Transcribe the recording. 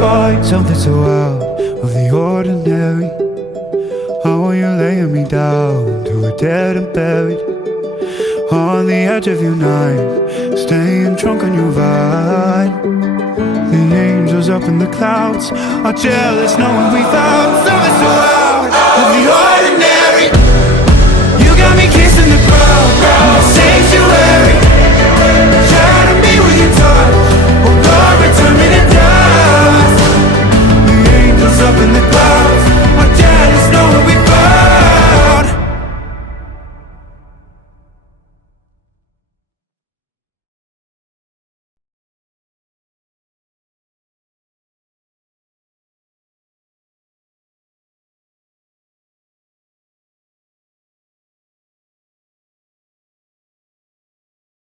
find something so out of the ordinary. How are you laying me down to a dead and buried on the edge of your night, staying drunk on your vine. The angels up in the clouds are jealous knowing we found something so out of the ordinary. You got me kissing the ground in the sanctuary, trying to be with your touch.